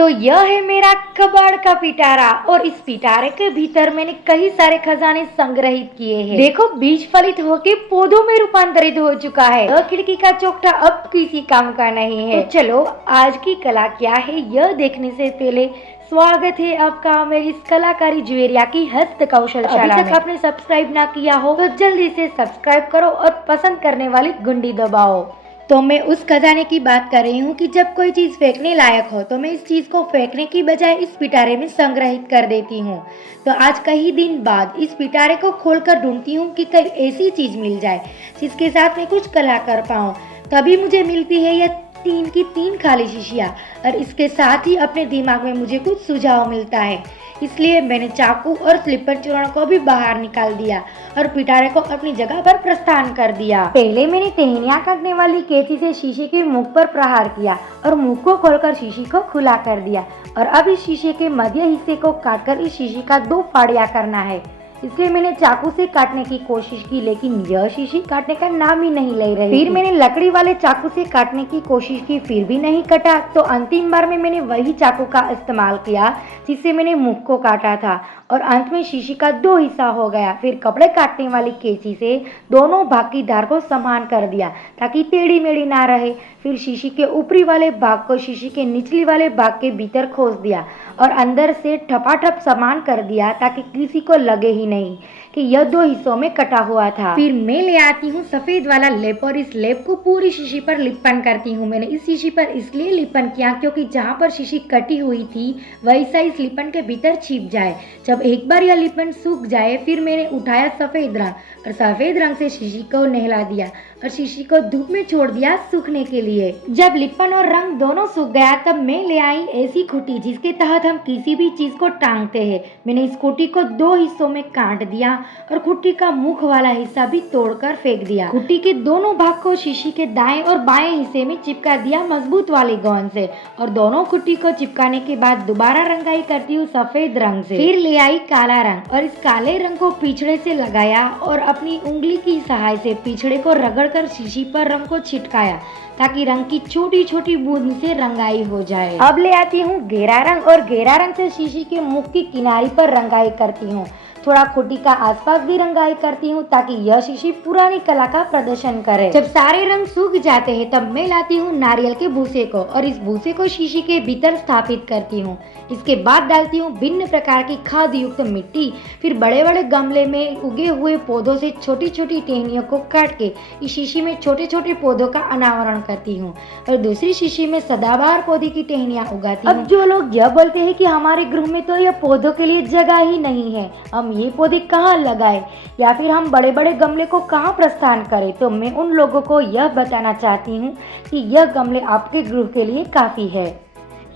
तो यह है मेरा कबाड़ का पिटारा और इस पिटारे के भीतर मैंने कई सारे खजाने संग्रहित किए हैं। देखो बीज फलित होके पौधों में रूपांतरित हो चुका है। यह खिड़की का चौखटा अब किसी काम का नहीं है। तो चलो आज की कला क्या है यह देखने से पहले स्वागत है आपका मेरी इस कलाकारी ज्वेरिया की हस्त कौशलशाला में। अभी तक आपने सब्सक्राइब ना किया हो तो जल्दी से सब्सक्राइब करो और पसंद करने वाली घंटी दबाओ। तो मैं उस खजाने की बात कर रही हूँ कि जब कोई चीज़ फेंकने लायक हो तो मैं इस चीज़ को फेंकने की बजाय इस पिटारे में संग्रहित कर देती हूँ। तो आज कई दिन बाद इस पिटारे को खोलकर ढूंढती हूँ कि कहीं ऐसी चीज़ मिल जाए जिसके साथ मैं कुछ कला कर पाऊँ। तभी मुझे मिलती है यह 3 की 3 खाली शीशियाँ और इसके साथ ही अपने दिमाग में मुझे कुछ सुझाव मिलता है। इसलिए मैंने चाकू और स्लिपर चूर्ण को भी बाहर निकाल दिया और पिटारे को अपनी जगह पर प्रस्थान कर दिया। पहले मैंने टहनियाँ काटने वाली कैंची से शीशे के मुख पर प्रहार किया और मुख को खोलकर शीशी को खुला कर दिया और अब इस शीशे के मध्य हिस्से को काटकर इस शीशी का 2 फाड़िया करना है। इसलिए मैंने चाकू से काटने की कोशिश की लेकिन यह शीशी काटने का नाम ही नहीं ले रही। फिर मैंने लकड़ी वाले चाकू से काटने की कोशिश की फिर भी नहीं कटा। तो अंतिम बार में मैंने वही चाकू का इस्तेमाल किया जिससे मैंने मुख को काटा था और अंत में शीशी का 2 हिस्सा हो गया। फिर कपड़े काटने वाली कैंची से दोनों भाग की धार को समान कर दिया ताकि टेढ़ी मेढ़ी ना रहे। फिर शीशी के ऊपरी वाले भाग को शीशी के निचली वाले भाग के भीतर खोस दिया और अंदर से ठपाठप समान कर दिया ताकि किसी को लगे ही नहीं कि यह 2 हिस्सों में कटा हुआ था। फिर मैं ले आती हूँ सफेद वाला लेप और इस लेप को पूरी शीशी पर लिपन करती हूँ। मैंने इस शीशी पर इसलिए लिपन किया क्योंकि जहाँ पर शीशी कटी हुई थी वैसा इस लिपन के भीतर छिप जाए। जब एक बार यह लिपन सूख जाए फिर मैंने उठाया सफेद रंग और सफेद रंग से शीशी को नहला दिया और शीशी को धूप में छोड़ दिया सूखने के लिए। जब लिपन और रंग दोनों सूख गया तब मैं ले आई ऐसी खूंटी जिसके तहत हम किसी भी चीज को टांगते हैं। मैंने इस खूंटी को 2 हिस्सों में काट दिया और खूंटी का मुख वाला हिस्सा भी तोड़कर फेंक दिया। खूंटी के दोनों भाग को शीशी के दाएं और बाएं हिस्से में चिपका दिया मजबूत वाली गोंद से और दोनों खूंटी को चिपकाने के बाद दोबारा रंगाई करती हूँ सफेद रंग से। फिर ले आई काला रंग और इस काले रंग को पिछड़े से लगाया और अपनी उंगली की सहाय से पिछड़े को रगड़कर शीशी पर रंग को छिटकाया ताकि रंग की छोटी छोटी बूंद से रंगाई हो जाए। अब ले आती हूँ गहरा रंग और गहरा रंग से शीशी के मुख की किनारी पर रंगाई करती हूँ। थोड़ा खूंटी का आसपास भी रंगाई करती हूँ ताकि यह शीशी पुरानी कला का प्रदर्शन करे। जब सारे रंग सूख जाते हैं तब मैं लाती हूँ नारियल के भूसे को और इस भूसे को शीशी के भीतर स्थापित करती हूँ। इसके बाद डालती हूँ भिन्न प्रकार की खाद युक्त मिट्टी। फिर बड़े बड़े गमले में उगे हुए पौधों से छोटी छोटी टहनियों को काट के इस शीशी में छोटे छोटे पौधों का अनावरण करती हूँ और दूसरी शीशी में सदाबहार पौधे की टहनियाँ उगाती हूँ। अब जो लोग यह बोलते हैं कि हमारे गृह में तो यह पौधों के लिए जगह ही नहीं है, हम ये पौधे कहाँ लगाए या फिर हम बड़े बड़े गमले को कहाँ प्रस्थान करें, तो मैं उन लोगों को यह बताना चाहती हूँ कि यह गमले आपके गृह के लिए काफी है।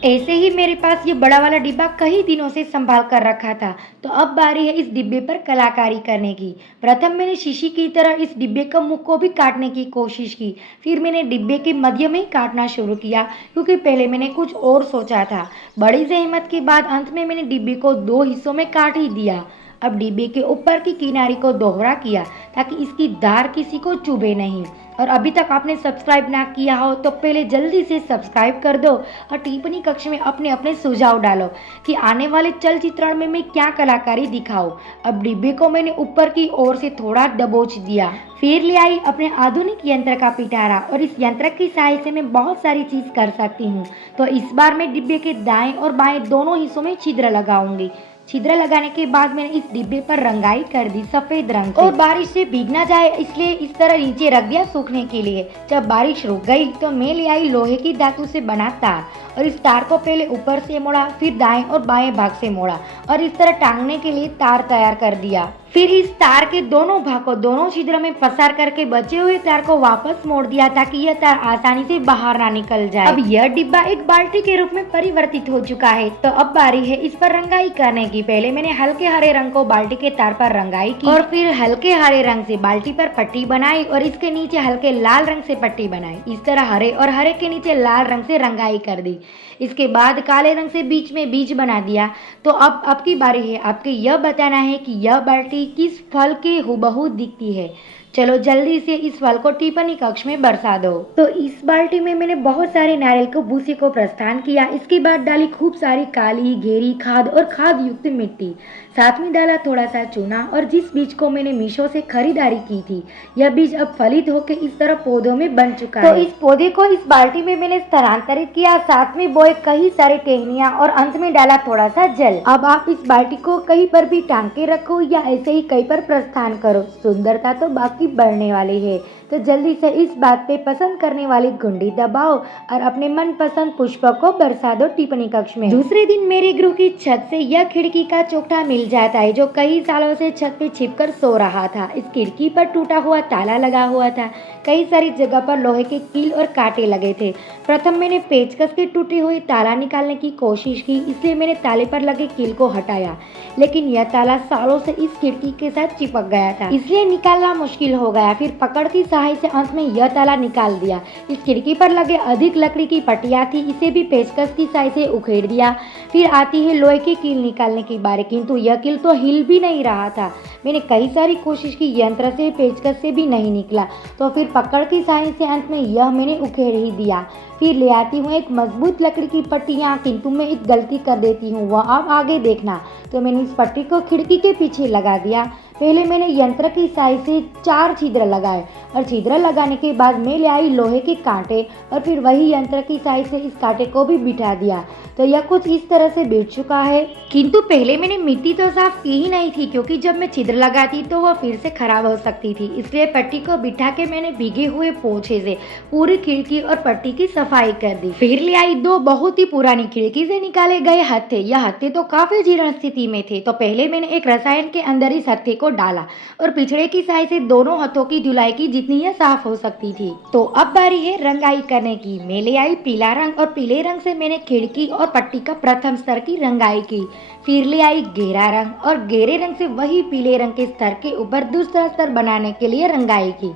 ऐसे ही मेरे पास ये बड़ा वाला डिब्बा कई दिनों से संभाल कर रखा था। तो अब बारी है इस डिब्बे पर कलाकारी करने की। प्रथम मैंने शीशी की तरह इस डिब्बे का मुख को भी काटने की कोशिश की। फिर मैंने डिब्बे के मध्य में ही काटना शुरू किया क्योंकि पहले मैंने कुछ और सोचा था। बड़ी जहमत के बाद अंत में मैंने डिब्बे को 2 हिस्सों में काट ही दिया। अब डिब्बे के ऊपर की किनारी को दोहरा किया ताकि इसकी धार किसी को चुभे नहीं। और अभी तक आपने सब्सक्राइब ना किया हो तो पहले जल्दी से सब्सक्राइब कर दो और टिप्पणी कक्ष में अपने अपने सुझाव डालो कि आने वाले चलचित्रण में मैं क्या कलाकारी दिखाऊं। अब डिब्बे को मैंने ऊपर की ओर से थोड़ा दबोच दिया। फिर ले आई अपने आधुनिक यंत्र का पिटारा और इस यंत्र की सहायता से मैं बहुत सारी चीज कर सकती हूँ। तो इस बार मैं डिब्बे के दाएं और बाएं दोनों हिस्सों में छिद्र लगाऊंगी। छिद्र लगाने के बाद मैंने इस डिब्बे पर रंगाई कर दी सफेद रंग से। और बारिश से भीग ना जाए इसलिए इस तरह नीचे रख दिया सूखने के लिए। जब बारिश रुक गई तो मैं ले आई लोहे की धातु से बना तार और इस तार को पहले ऊपर से मोड़ा फिर दाएं और बाएं भाग से मोड़ा और इस तरह टांगने के लिए तार तैयार कर दिया। फिर इस तार के दोनों भाग को दोनों छिद्र में पसार करके बचे हुए तार को वापस मोड़ दिया ताकि यह तार आसानी से बाहर ना निकल जाए। अब यह डिब्बा एक बाल्टी के रूप में परिवर्तित हो चुका है। तो अब बारी है इस पर रंगाई करने की। पहले मैंने हल्के हरे रंग को बाल्टी के तार पर रंगाई की और फिर हल्के हरे रंग से बाल्टी पर पट्टी बनाई और इसके नीचे हल्के लाल रंग से पट्टी बनाई। इस तरह हरे और हरे के नीचे लाल रंग से रंगाई कर दी। इसके बाद काले रंग से बीच में बीज बना दिया। तो अब आपकी बारी है आपके यह बताना है कि यह बाल्टी किस फल के हुबहू दिखती है। चलो जल्दी से इस फल को टिप्पणी कक्ष में बरसा दो। तो इस बाल्टी में मैंने बहुत सारे नारियल को भूसे को प्रस्थान किया। इसके बाद डाली खूब सारी काली घेरी खाद और खाद युक्त मिट्टी। साथ में डाला थोड़ा सा चूना और जिस बीज को मैंने मीशो से खरीदारी की थी, यह बीज अब फलित होकर इस तरह पौधों में बन चुका है। तो इस पौधे को इस बाल्टी में मैंने स्थानांतरित किया, साथ में बोए कई सारे टहनियाँ और अंत में डाला थोड़ा सा जल। अब आप इस बाल्टी को कहीं पर भी टांग के रखो या ऐसे ही कहीं पर प्रस्थान करो, सुंदरता तो बाकी बढ़ने वाली है। तो जल्दी से इस बात पे पसंद करने वाली घंटी दबाओ और अपने मनपसंद पुष्प को बरसा दो टिप्पणी कक्ष में। दूसरे दिन मेरे गृह की छत से यह खिड़की का चौखटा मिल जाता है जो कई सालों से छत पे छिपकर सो रहा था। इस खिड़की पर टूटा हुआ ताला लगा हुआ था। कई सारी जगह पर लोहे के कील और कांटे लगे थे। प्रथम मैंने पेचकस के टूटे हुए ताला निकालने की कोशिश की, इसलिए मैंने ताले पर लगे कील को हटाया, लेकिन यह ताला सालों से इस खिड़की के साथ चिपक गया था, इसलिए निकालना मुश्किल हो गया। फिर पकड़ की सहायता से अंत में यह ताला निकाल दिया। इस खिड़की पर लगे अधिक लकड़ी की पट्टियां थी, इसे भी पेचकस की सहायता से उखेड़ दिया। फिर आती है लोहे की कील निकालने की बारी, किंतु यह कील तो हिल भी नहीं रहा था। मैंने कई सारी कोशिश की, यंत्र से पेचकस से भी नहीं निकला। तो फिर पकड़ की सहायता से अंत में यह मैंने उखेड़ ही दिया। फिर ले आती हूँ एक मजबूत लकड़ी की पट्टियाँ, किंतु मैं एक गलती कर देती हूँ, वह आप आगे देखना। तो मैंने इस पट्टी को खिड़की के पीछे लगा दिया। पहले मैंने यंत्र की सहायता से 4 छिद्र लगाए और छिद्र लगाने के बाद मैं ले आई लोहे के कांटे और फिर वही यंत्र की सहायता से इस कांटे को भी बिठा दिया। तो यह कुछ इस तरह से बैठ चुका है, किंतु पहले मैंने मिट्टी तो साफ की ही नहीं थी, क्योंकि जब मैं छिद्र लगाती तो वह फिर से खराब हो सकती थी। इसलिए पट्टी को बिठा के मैंने भीगे हुए पोछे से पूरी खिड़की और पट्टी की सफाई कर दी। फिर ले आई 2 बहुत ही पुरानी खिड़की से निकाले गए हत्थे। यह हत्थे तो काफी जीर्ण स्थिति में थे। तो पहले मैंने एक रसायन के अंदर इस हत्थे को डाला और पिछड़े की सहायता से दोनों हथों की धुलाई की जितनी यह साफ हो सकती थी। तो अब बारी है रंगाई करने की। मैं ले आई पीला रंग और पीले रंग से मैंने खिड़की और पट्टी का प्रथम स्तर की रंगाई की। फिर ले आई गहरा रंग और गहरे रंग से वही पीले रंग के स्तर के ऊपर दूसरा स्तर बनाने के लिए रंगाई की।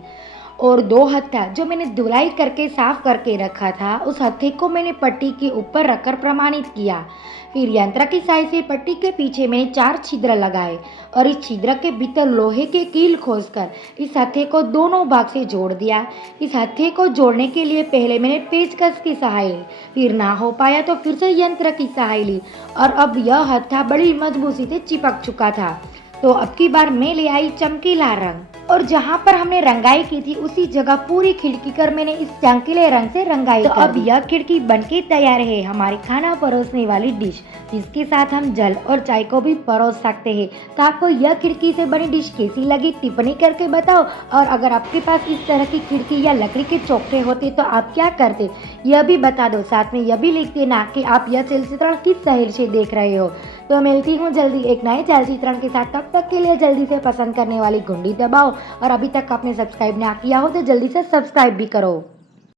और 2 हत्था जो मैंने धुलाई करके साफ करके रखा था, उस हत्थे को मैंने पट्टी के ऊपर रखकर प्रमाणित किया। फिर यंत्र की सहायता से पट्टी के पीछे मैंने 4 छिद्र लगाए और इस छिद्र के भीतर लोहे के कील खोसकर इस हत्थे को दोनों भाग से जोड़ दिया। इस हत्थे को जोड़ने के लिए पहले मैंने पेचकस की सहायता ली, फिर ना हो पाया तो फिर से यंत्र की सहायता ली और अब यह हत्था बड़ी मजबूती से चिपक चुका था। तो अब की बार मैं ले आई चमकीला रंग और जहाँ पर हमने रंगाई की थी उसी जगह पूरी खिड़की कर मैंने इस चमकीले रंग से रंगाई। तो अब यह खिड़की बनके तैयार है, हमारी खाना परोसने वाली डिश, जिसके साथ हम जल और चाय को भी परोस सकते हैं। तो आपको यह खिड़की से बनी डिश कैसी लगी टिप्पणी करके बताओ। और अगर आपके पास इस तरह की खिड़की या लकड़ी के चौखटे होते तो आप क्या करते, यह भी बता दो। साथ में यह भी लिख देना कि आप यह चलचित्रण किस शहर से देख रहे हो। तो मिलती हूँ जल्दी एक नए चलचित्रण के साथ। तब तक के लिए जल्दी से पसंद करने वाली घंटी दबाओ और अभी तक आपने सब्सक्राइब ना किया हो तो जल्दी से सब्सक्राइब भी करो।